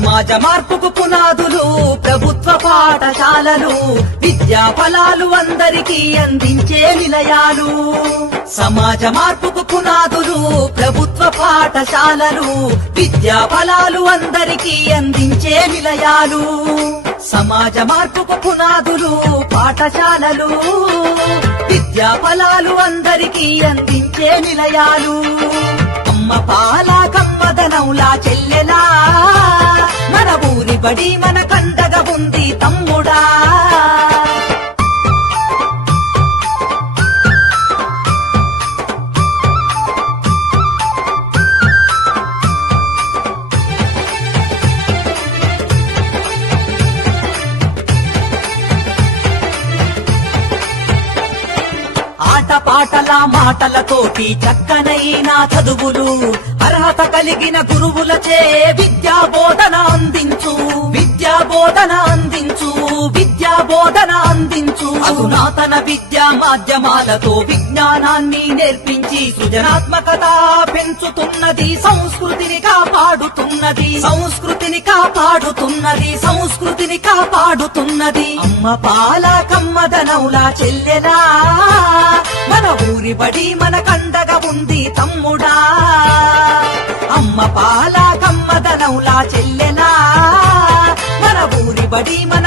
సమాజ మార్పుకు పునాదులు ప్రభుత్వ పాఠశాలలు విద్యా ఫలాలు అందరికీ అందించే నిలయాలు. సమాజ మార్పుకు పునాదులు ప్రభుత్వ పాఠశాలలు విద్యా ఫలాలు అందరికీ అందించే నిలయాలు. సమాజ మార్పుకు పునాదులు పాఠశాలలు విద్యా ఫలాలు అందరికీ అందించే నిలయాలు. అమ్మ పాల కమ్మదనంలా చెల్లెలా మన ఊరి బడి మన కండగా ఉంది తమ్ముడా. ఆట పాటల మాటలతోటి చక్కనైన చదువులు అర్హత కలిగిన గురువులచే విద్యా బోధన అందించు విద్యా బోధన అందించు విద్యా బోధన అందించు. అధునాతన విద్యా మాధ్యమాలతో విజ్ఞానాన్ని నేర్పించి సృజనాత్మకత పెంచుతున్నది సంస్కృతిని కాపాడుతున్నది సంస్కృతిని కాపాడుతున్నది సంస్కృతిని కాపాడుతున్నది. అమ్మ పాల కమ్మదనౌలా చెల్లెలా ఊరిబడి ఊరి మన కండగా ఉంది తమ్ముడా. అమ్మ పాల కమ్మదనౌలా చెల్లెలా మన ఊరిబడి మన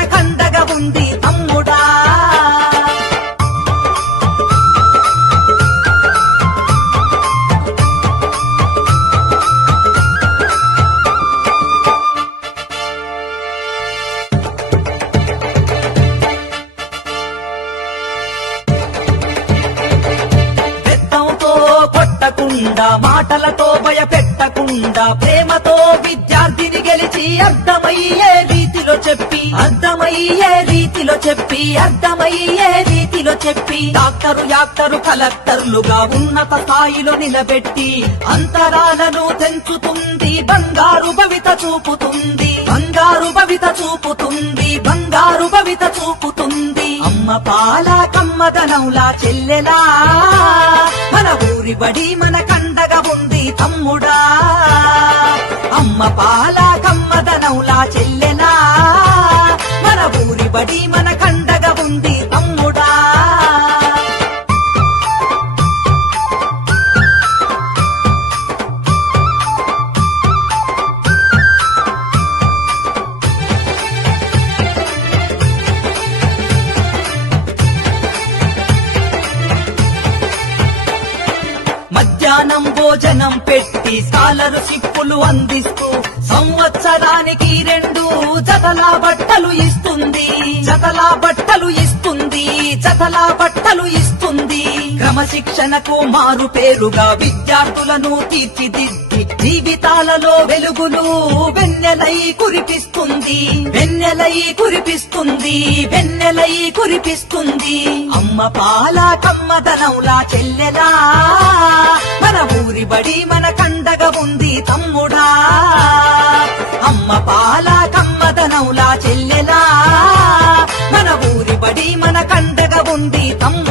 మాటలతో భయపెట్టకుండా ప్రేమతో విద్యార్థిని గెలిచి అర్థమయ్యే రీతిలో చెప్పి అర్థమయ్యే రీతిలో చెప్పి అర్థమయ్యే రీతిలో చెప్పి డాక్టరు యాక్టరు కలెక్టర్లుగా ఉన్నత స్థాయిలో నిలబెట్టి అంతరాలను తెంచుతుంది బంగారు భవిత చూపుతుంది బంగారు భవిత చూపుతుంది బంగారు భవిత చూపుతుంది. అమ్మ పాల కమ్మదనంలా చెల్లెలా మన ఊరి బడి మన కండగా ఉంది తమ్ముడా. అమ్మ పాల కమ్మదనౌలా చెల్లెనా. మన ఊరి బడి మన కండగా భోజనం పెట్టి స్కాలరు సిప్పులు అందిస్తూ సంవత్సరానికి రెండు జతలా బట్టలు ఇస్తుంది. జతలా బట్టలు ఇస్తుంది జతలా బట్టలు ఇస్తుంది. క్రమశిక్షణకు మారు పేరుగా విద్యార్థులను తీర్చిదిద్ది జీవితాలలో వెలుగులు వెన్నెలై కురిపిస్తుంది. వెన్నెలై కురిపిస్తుంది వెన్నెలై కురిపిస్తుంది. అమ్మ పాల కమ్మదనంలా చెల్లెలా ఊరి మన కండగా ఉంది తమ్ముడా. అమ్మ పాల కమ్మదనౌలా చెల్లెలా. మన ఊరి బడి మన కండగా ఉంది తమ్ముడా.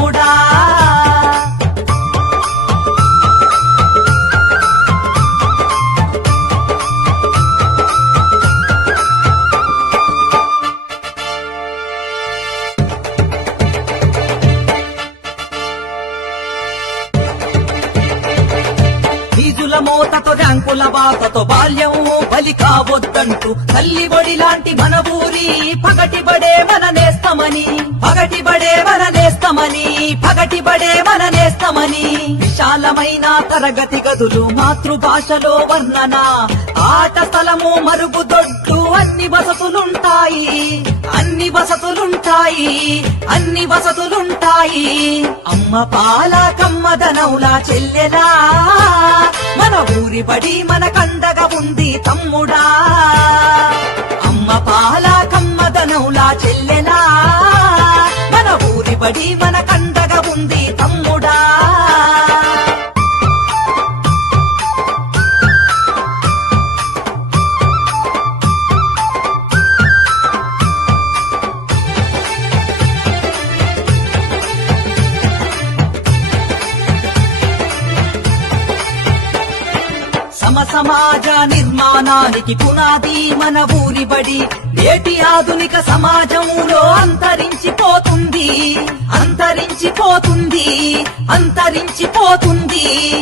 మోతతో ర్యాంకుల బాతతో బాల్యం బలి కావద్దంటూ తల్లి ఒడి లాంటి మన ఊరి పగటి బడే మన నేస్తమని పగటి బడే మన నేస్తమని పగటి బడే మన నేస్తమని. విశాలమైన తరగతి గదులు మాతృభాషలో వర్ణన ఆట స్థలము మరుగుదొడ్లు అన్ని వసతులుంటాయి అన్ని వసతులుంటాయి అన్ని వసతులుంటాయి. అమ్మ పాల కమ్మదనౌలా చెల్లెలా మన ఊరి మన కండగా ఉంది తమ్ముడా. అమ్మ పాల కమ్మదనౌలా చెల్లెలా మన ఊరి బడి మన కండగా ఉంది సమాజ నిర్మాణానికి పునాది మన ఊరి బడి. నేటి ఆధునిక సమాజంలో అంతరించిపోతుంది. అంతరించిపోతుంది. అంతరించిపోతుంది.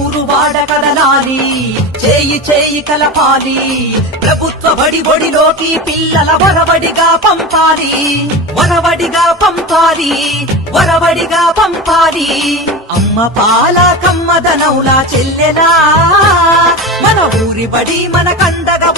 ఊరు వాడ కదలాలి చేయి చేయి కలపాలి. ప్రభుత్వ బడి బడిలోకి పిల్లల వరవడిగా పంపాలి. వరవడిగా పంపాలి. వరవడిగా పంపాలి. అమ్మ పాల కమ్మదనౌలా చెల్లెలా. మన ఊరి బడి మన కండగా